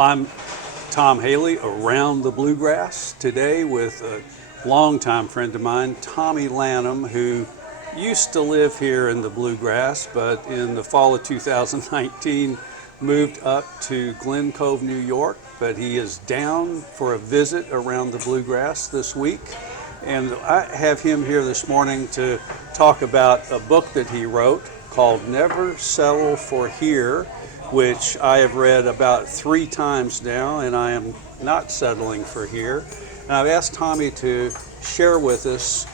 I'm Tom Haley, Around the Bluegrass, today with a longtime friend of mine, Tommy Lanham, who used to live here in the Bluegrass, but in the fall of 2019 moved up to Glen Cove, New York. But he is down for a visit around the Bluegrass this week. And I have him here this morning to talk about a book that he wrote called Never Settle for Here, which I have read about 3 times now, and I am not settling for here. And I've asked Tommy to share with us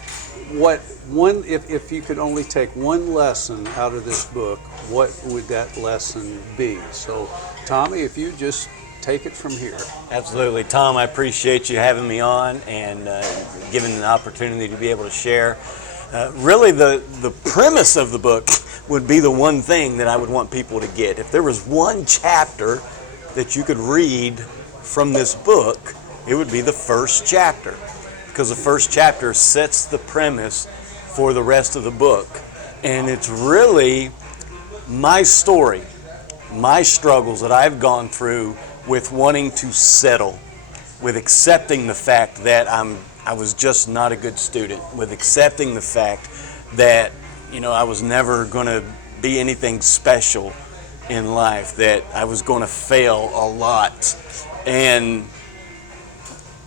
if you could only take one lesson out of this book, what would that lesson be? So, Tommy, if you just take it from here. Absolutely. Tom, I appreciate you having me on and giving an opportunity to be able to share. Really, the premise of the book would be the one thing that I would want people to get. If there was one chapter that you could read from this book, it would be the first chapter, because the first chapter sets the premise for the rest of the book. And it's really my story, my struggles that I've gone through with wanting to settle, with accepting the fact that I was just not a good student, with accepting the fact that I was never going to be anything special in life, that I was going to fail a lot, and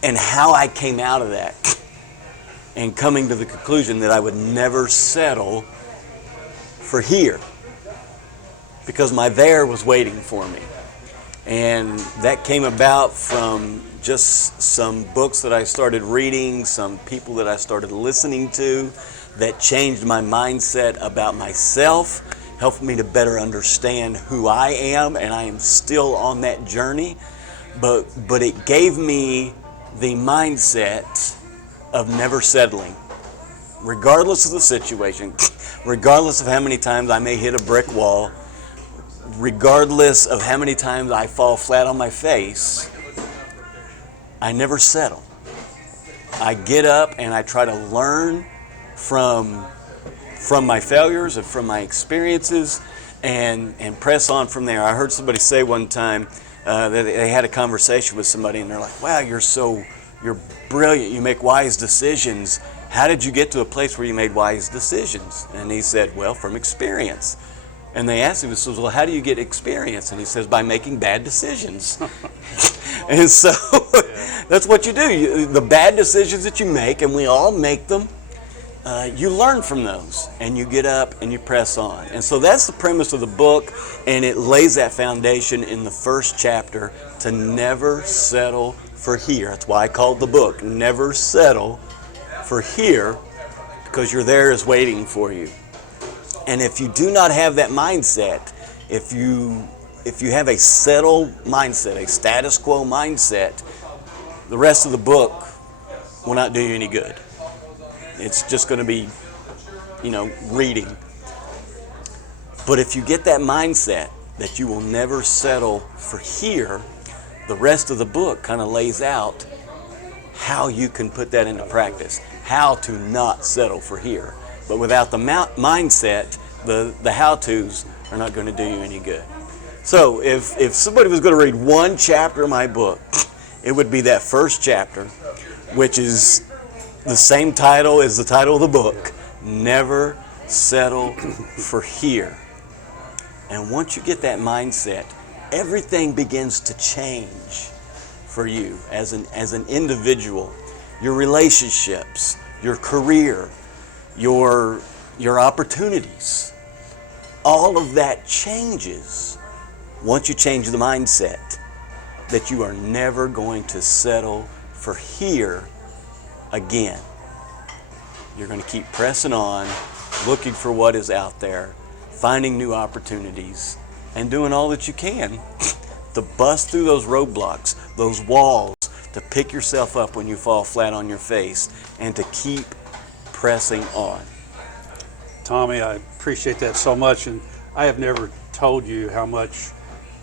how I came out of that, and coming to the conclusion that I would never settle for here, because my there was waiting for me. And that came about from just some books that I started reading, some people that I started listening to, that changed my mindset about myself, helped me to better understand who I am, and I am still on that journey. But it gave me the mindset of never settling, regardless of the situation, regardless of how many times I may hit a brick wall, regardless of how many times I fall flat on my face. I never settle. I get up and I try to learn from my failures and from my experiences and press on from there. I heard somebody say one time that they had a conversation with somebody and they're like, wow, you're brilliant, you make wise decisions. How did you get to a place where you made wise decisions? And he said, well, from experience. And they asked him, he says, well, how do you get experience? And he says, by making bad decisions. And so that's what you do. The bad decisions that you make, and we all make them, you learn from those, and you get up and you press on. And so that's the premise of the book, and it lays that foundation in the first chapter to never settle for here. That's why I called the book Never Settle for Here, because your there is waiting for you. And if you do not have that mindset, if you have a settled mindset, a status quo mindset, the rest of the book will not do you any good. It's just going to be, reading. But if you get that mindset that you will never settle for here, the rest of the book kind of lays out how you can put that into practice, how to not settle for here. But without the mindset, the how-tos are not going to do you any good. So if somebody was going to read one chapter of my book, it would be that first chapter, which is the same title as the title of the book, Never Settle for Here. And once you get that mindset, everything begins to change for you as an individual. Your relationships, your career, your opportunities, all of that changes once you change the mindset that you are never going to settle for here again. You're going to keep pressing on, looking for what is out there, finding new opportunities, and doing all that you can to bust through those roadblocks, those walls, to pick yourself up when you fall flat on your face, and to keep pressing on. Tommy, I appreciate that so much, and I have never told you how much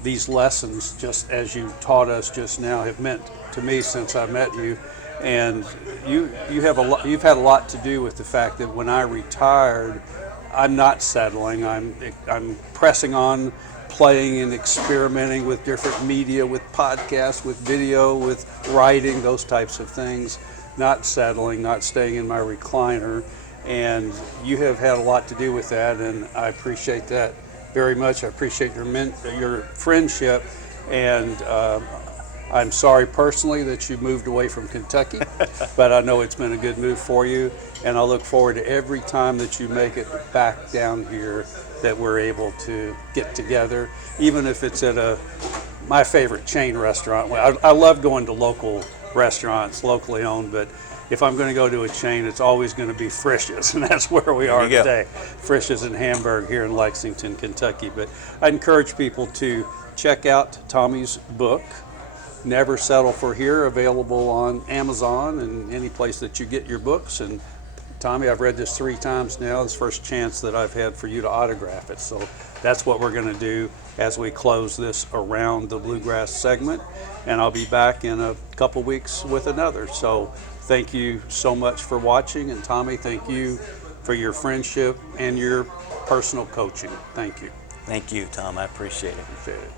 these lessons, just as you taught us just now, have meant to me since I met you. And you've had a lot to do with the fact that when I retired, I'm not settling. I'm pressing on, playing and experimenting with different media, with podcasts, with video, with writing, those types of things, not settling, not staying in my recliner. And you have had a lot to do with that, and I appreciate that very much. I appreciate your friendship, and I'm sorry personally that you moved away from Kentucky, but I know it's been a good move for you, and I look forward to every time that you make it back down here that we're able to get together, even if it's at my favorite chain restaurant. I love going to local restaurants, locally owned, but if I'm going to go to a chain, it's always going to be Frisch's, and that's where we are today. Frisch's in Hamburg here in Lexington, Kentucky. But I encourage people to check out Tommy's book, Never Settle for Here, available on Amazon and any place that you get your books. And Tommy, I've read this 3 times now. It's the first chance that I've had for you to autograph it. So that's what we're going to do as we close this Around the Bluegrass segment. And I'll be back in a couple weeks with another. So thank you so much for watching. And Tommy, thank you for your friendship and your personal coaching. Thank you. Thank you, Tom. I appreciate it. Appreciate it.